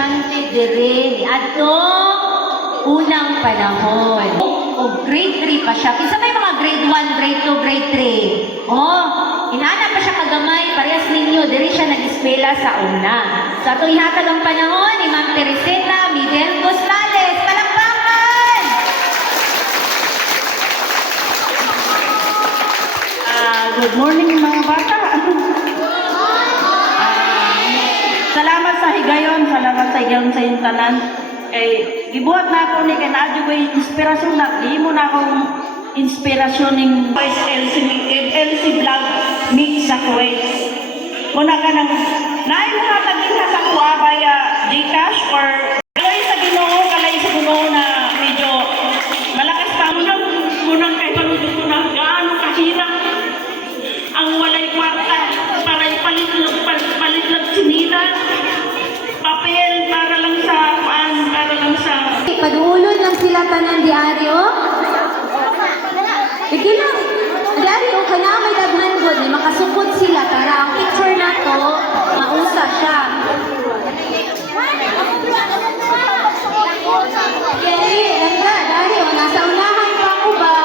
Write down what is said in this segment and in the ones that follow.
estudyante dire adto unang panahon. O grade 3 pa siya. Kinsa may mga grade 1, grade 2, grade 3. Oh, inana pa siya kagamay, parehas ninyo, diri siya nag-eskwela sa una. Sa itong ihatag ang panahon ni Ma'am Teresita Miguel Costales. Palakpakan! Good morning mga bata. Salamat sa higayon sa iyong tanan. Gibuhat na ako ni kay naadyo ko inspirasyon na di mo na akong inspirasyon ng Vice LC Vlog Mix sa Kuwait. Muna ka nang naay mo nga tagin ka sa kuha via Gcash or kalay sa Ginoo na medyo malakas pa munang kay paludot ko na gaano kahirap ang walay kwarta para ipalit lang sinila papel para lang sa Paduulod lang sila tanan diaryo. Sige lang. Diaryo, kaya may daghan good. Makasukod sila. Tara, ang picture na to, mausa siya. Yay! Ganda, diaryo. Nasa unahan pa ko ba?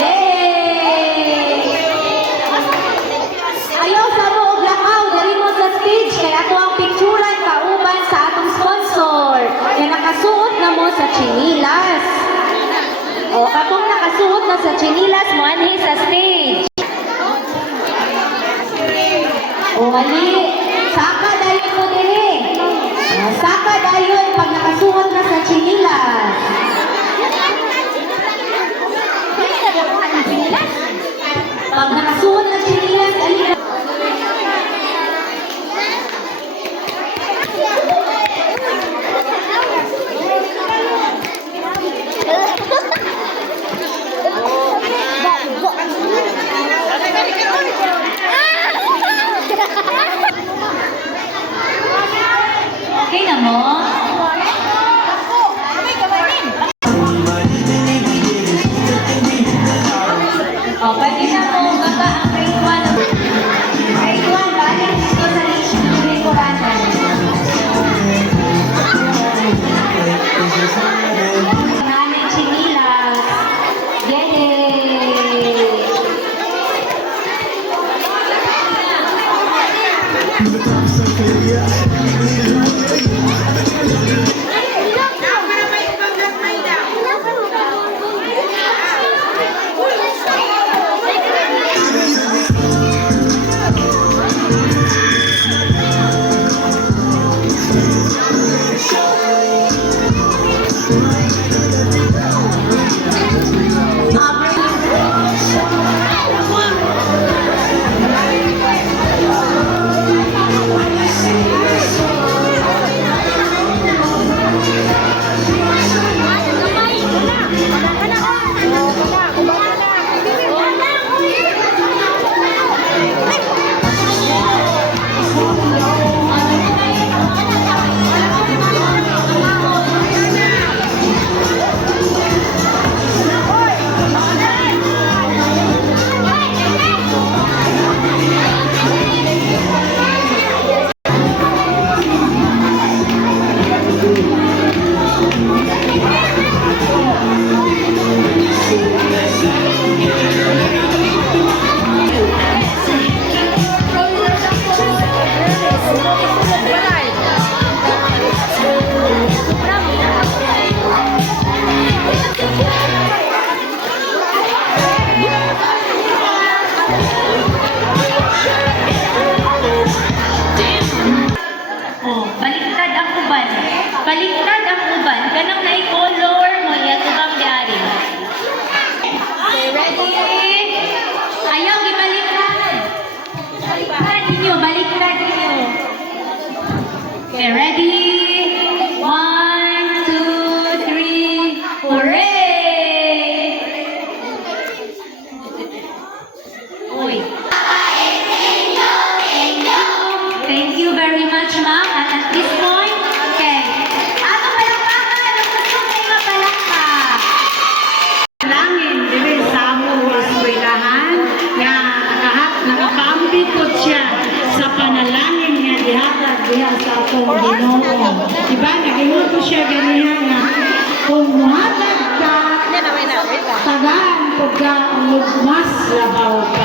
Yay! Ayaw sa mo og lakaw. Dari mo sa stage. Kaya ito ang picturean kauban sa atong sponsor. Kaya nakasuot na mo sa chinilas. O, kapag nakasuot na sa chinilas mo, anhi sa stage. O, ali, saka dayon mo din eh. Saka dayon pag nakasuot na sa chinilas. Pag nakasuot na chinilas, ali na. Okay na mo? O, pwede na mo baba ang grade 1. Grade 1, balik dito sa list ng grade 1. Namin chinilas. Yay! Baliktad ang uban. Kanang na-color mo. Yan ito bang diari. Okay, ready? Ayaw, ibaliktad. Baliktad ninyo. Baliktad ninyo. Okay, ready? 1, 2, 3. Hooray! Uy. Thank you very much, ma'am. At this point, okay. Ano palakpakan? Ang gusto kayo mapalakpak? Langin, dili sa among eskwelahan nga nakapambit ko siya sa panalangin nga dihatag diha sa atong Ginoo. Diba, nagingon ko siya ganihan nga, kung muhatag ka, tagaan ko ka, mas labaw ka.